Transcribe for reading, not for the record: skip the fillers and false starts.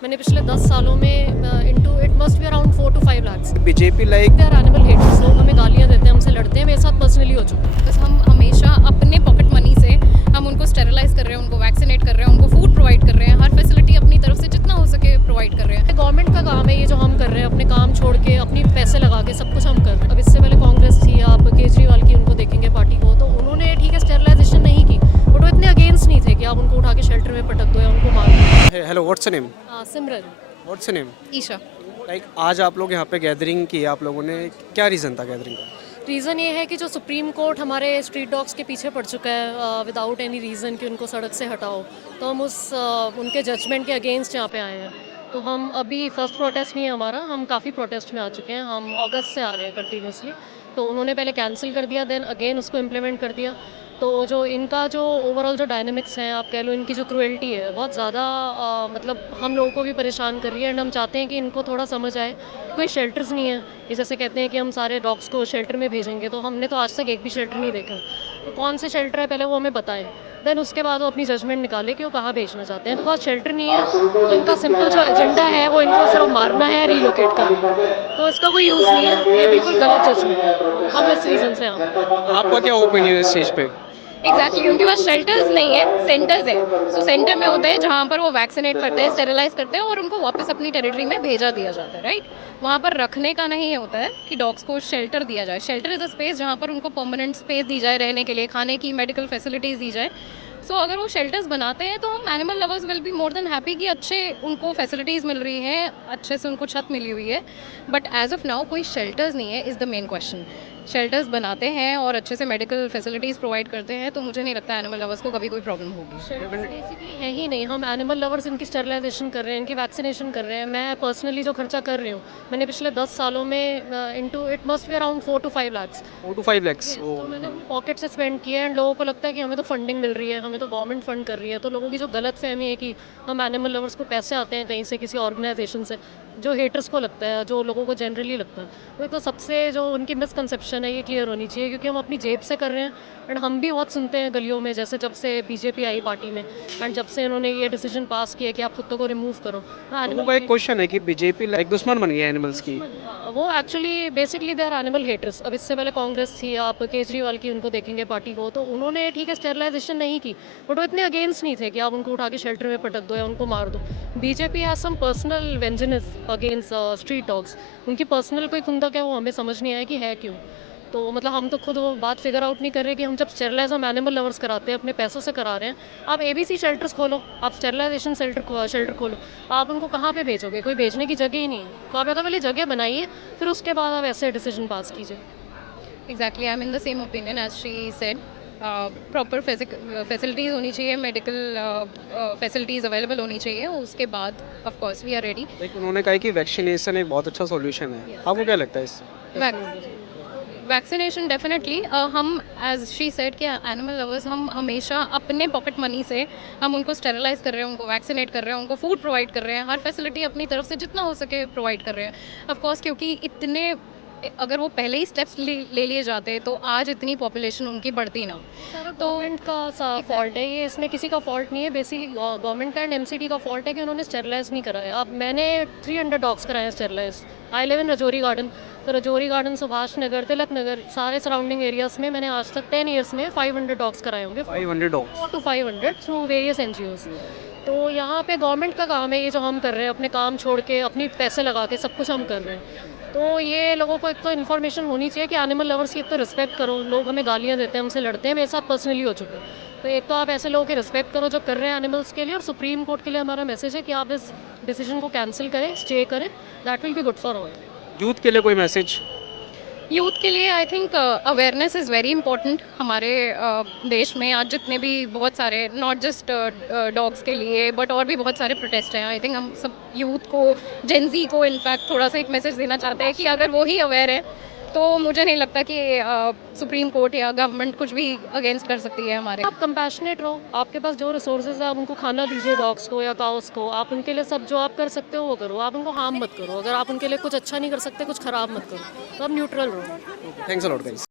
मैंने पिछले 10 सालों में into it must be around 4 to 5 lakhs BJP like they are animal haters. लोग हमें गालियां देते हैं, हमसे लड़ते हैं, मेरे साथ पर्सनली हो चुका है। बस हम हमेशा अपने पॉकेट मनी से हम उनको स्टेरलाइज कर रहे हैं, उनको वैक्सीनेट कर रहे हैं, उनको फूड प्रोवाइड कर रहे हैं, हर फैसिलिटी अपनी तरफ से जितना हो सके प्रोवाइड कर रहे हैं। गवर्नमेंट का काम है ये जो हम कर रहे हैं, अपने काम छोड़ के अपनी पैसे लगा के सब कुछ हम कर रहे हैं। अब इससे पहले कांग्रेस थी, आप केजरीवाल की उनको देखेंगे पार्टी को, तो उन्होंने ठीक है स्टेरलाइजेशन नहीं की, बट वो इतने अगेंस्ट नहीं थे कि आप उनको उठा के शेल्टर में पटक दो या उनको मार दो। हेलो व्हाट्स नेम सिमरन व्हाट्स नेम ईशा, लाइक आज आप लोग यहाँ पे गैदरिंग की, आप लोगों ने क्या रीज़न था गैदरिंग का? रीज़न ये है कि जो सुप्रीम कोर्ट हमारे स्ट्रीट डॉग्स के पीछे पड़ चुका है विदाउट एनी रीज़न कि उनको सड़क से हटाओ, तो हम उस उनके जजमेंट के अगेंस्ट यहाँ पे आए हैं। तो हम अभी फर्स्ट प्रोटेस्ट नहीं है हमारा, हम काफ़ी प्रोटेस्ट में आ चुके हैं, हम अगस्त से आ रहे हैं कंटिन्यूसली। तो उन्होंने पहले कैंसिल कर दिया, देन अगेन उसको इम्प्लीमेंट कर दिया। तो जो इनका जो ओवरऑल जो डायनेमिक्स हैं, आप कह लो इनकी जो क्रुएल्टी है बहुत ज़्यादा मतलब हम लोगों को भी परेशान कर रही है। एंड हम चाहते हैं कि इनको थोड़ा समझ आए, कोई शेल्टर्स नहीं है। ये जैसे कहते हैं कि हम सारे डॉग्स को शेल्टर में भेजेंगे, तो हमने तो आज तक एक भी शेल्टर नहीं देखा। तो कौन से शेल्टर है पहले वो हमें बताएं, देन उसके बाद वो अपनी जजमेंट निकाले कि वो कहाँ भेजना चाहते हैं। बिकॉज शेल्टर नहीं है तो इनका सिंपल जो एजेंडा है वो इनको सिर्फ मारना है, रिलोकेट करना है, तो इसका कोई यूज़ नहीं है। ये बिल्कुल गलत जजमेंट है, हम इस रीज़न से यहाँ। आपका क्या ओपिनियन है इस चीज़ पे? एग्जैक्टली उनके पास शेल्टर्स नहीं है, सेंटर्स है। सो सेंटर में होते हैं जहाँ पर वो वैक्सीनेट करते हैं, स्टेरिलाइज करते हैं और उनको वापस अपनी टेरिटरी में भेजा दिया जाता है, राइट। वहाँ पर रखने का नहीं होता है कि डॉग्स को शेल्टर दिया जाए। शेल्टर इज़ अ स्पेस जहाँ पर उनको परमानेंट स्पेस दी जाए रहने के लिए, खाने की मेडिकल फैसिलिटीज़ दी जाए। सो अगर वो शेल्टर्स बनाते हैं तो हम animal lovers will be more than happy कि अच्छे उनको फैसिलिटीज़ मिल रही हैं, अच्छे से उनको छत मिली हुई है। बट एज ऑफ नाउ कोई शेल्टर्स नहीं है, is the main question. Shelters बनाते हैं और अच्छे से मेडिकल फैसिलिटीज़ प्रोवाइड करते हैं तो मुझे नहीं लगता एनिमल लवर्स को कभी कोई प्रॉब्लम होगी। बेसिकली है ही नहीं, हम एनिमल लवर्स इनकी स्टरलाइजेशन कर रहे हैं, इनकी वैक्सीनेशन कर रहे हैं। मैं पर्सनली जो खर्चा कर रही हूँ, मैंने पिछले 10 सालों में into it must be around 4 to 5 lakhs 4 to 5 lakhs तो मैंने अपने पॉकेट से स्पेंड किया है। एंड लोगों को लगता है कि हमें तो फंडिंग मिल रही है, हमें तो गवर्नमेंट फंड कर रही है। तो लोगों की जो गलत फहमी है कि हम एनिमल लवर्स को पैसे आते हैं कहीं से, किसी ऑर्गेनाइजेशन से, जो हेटर्स को लगता है, जो लोगों को जनरली लगता है, तो एक तो सबसे जो उनकी मिसकंसेप्शन है ये क्लियर होनी चाहिए, क्योंकि हम अपनी जेब से कर रहे हैं। एंड हम भी बहुत सुनते हैं गलियों में, जैसे जब से बीजेपी आई पार्टी में एंड जब से इन्होंने ये डिसीजन पास किया कि आप कुत्तों को रिमूव करो। लोगों का एक क्वेश्चन है कि बीजेपी लाइक दुश्मन बन गया एनिमल्स की। वो actually basically they are animal haters. अब इससे पहले कांग्रेस थी, आप केजरीवाल की उनको देखेंगे पार्टी को, तो उन्होंने ठीक है स्टेरलाइजेशन नहीं की, बट वो इतने अगेंस्ट नहीं थे कि आप उनको उठा के शेल्टर में पटक दो या उनको मार दो। BJP has some personal vengeance against street dogs. उनकी पर्सनल कोई खुंदक है, वो हमें समझ नहीं आया कि है क्यों। तो मतलब हम तो खुद वो बात फिगर आउट नहीं कर रहे कि हम जब स्टेरलाइज हम एनिमल लवर्स कराते हैं, अपने पैसों से करा रहे हैं। आप एबीसी शेल्टर्स खोलो, आप स्टेरलाइजेशन शेल्टर खोलो, आप उनको कहाँ पे भेजोगे? कोई भेजने की जगह ही नहीं है। तो आप या तो पहले जगह बनाइए, फिर उसके बाद आप ऐसे डिसीजन पास कीजिए। Exactly I am in the same opinion as she said. Proper facilities होनी चाहिए, मेडिकल फैसिलिटीज़ अवेलेबल होनी चाहिए, उसके बाद of course we are ready. Like उन्होंने कहा कि वैक्सीनेशन एक बहुत अच्छा सॉल्यूशन है, आपको क्या लगता है इससे? वैक्सीनेशन डेफिनेटली हम एज शी सेड कि एनिमल लवर्स हम हमेशा अपने पॉकेट मनी से हम उनको स्टेरिलाइज कर रहे हैं, उनको वैक्सीनेट कर रहे हैं, उनको फूड प्रोवाइड कर रहे हैं, हर फैसिलिटी अपनी तरफ से जितना हो सके प्रोवाइड कर रहे हैं। ऑफ कोर्स क्योंकि इतने अगर वो पहले ही स्टेप्स ले लिए जाते तो आज इतनी पॉपुलेशन उनकी बढ़ती ना। तो गवर्नमेंट का फॉल्ट है ये, इसमें किसी का फॉल्ट नहीं है। बेसिकली गवर्नमेंट का एंड एमसीडी का फॉल्ट है कि उन्होंने स्टेरलाइज नहीं कराया। अब मैंने 300 डॉग्स कराए हैं sterilise. I live in Rajouri garden, तो रजौरी गार्डन, सुभाष नगर, तिलक नगर, सारे सराउंडिंग एरियाज में मैंने आज तक 10 ईयर्स में 500 डॉग्स कराए होंगे, 500 dogs 4 to 500 through various NGOs. तो यहाँ पे गवर्नमेंट का काम है ये जो हम कर रहे हैं, अपने काम छोड़ के अपनी पैसे लगा के सब कुछ हम कर रहे हैं। तो ये लोगों को एक तो इन्फॉर्मेशन होनी चाहिए कि एनिमल लवर्स की एक तो रिस्पेक्ट करो। लोग हमें गालियाँ देते हैं, हमसे लड़ते हैं, मेरे साथ पर्सनली हो चुका है। तो एक तो आप ऐसे लोगों की रिस्पेक्ट करो जो कर रहे हैं एनिमल्स के लिए। और सुप्रीम कोर्ट के लिए हमारा मैसेज है कि आप इस डिसीजन को कैंसिल करें, स्टे करें, that will be good for all. Youth के लिए कोई मैसेज? यूथ के लिए I think awareness is very important. हमारे देश में आज जितने भी बहुत सारे नॉट जस्ट डॉग्स के लिए बट और भी बहुत सारे प्रोटेस्ट हैं। आई थिंक हम सब यूथ को, जेनजी को इनफैक्ट थोड़ा सा एक मैसेज देना चाहते हैं कि अगर वो ही अवेयर है तो मुझे नहीं लगता कि सुप्रीम कोर्ट या गवर्नमेंट कुछ भी अगेंस्ट कर सकती है हमारे। आप कंपैशनेट रहो, आपके पास जो रिसोर्सेज है आप उनको खाना दीजिए, डॉग्स को या काउस को। आप उनके लिए सब जो आप कर सकते हो वो करो, आप उनको हार्म मत करो। अगर आप उनके लिए कुछ अच्छा नहीं कर सकते, कुछ ख़राब मत करो, तो आप न्यूट्रल रहो। Thanks a lot guys.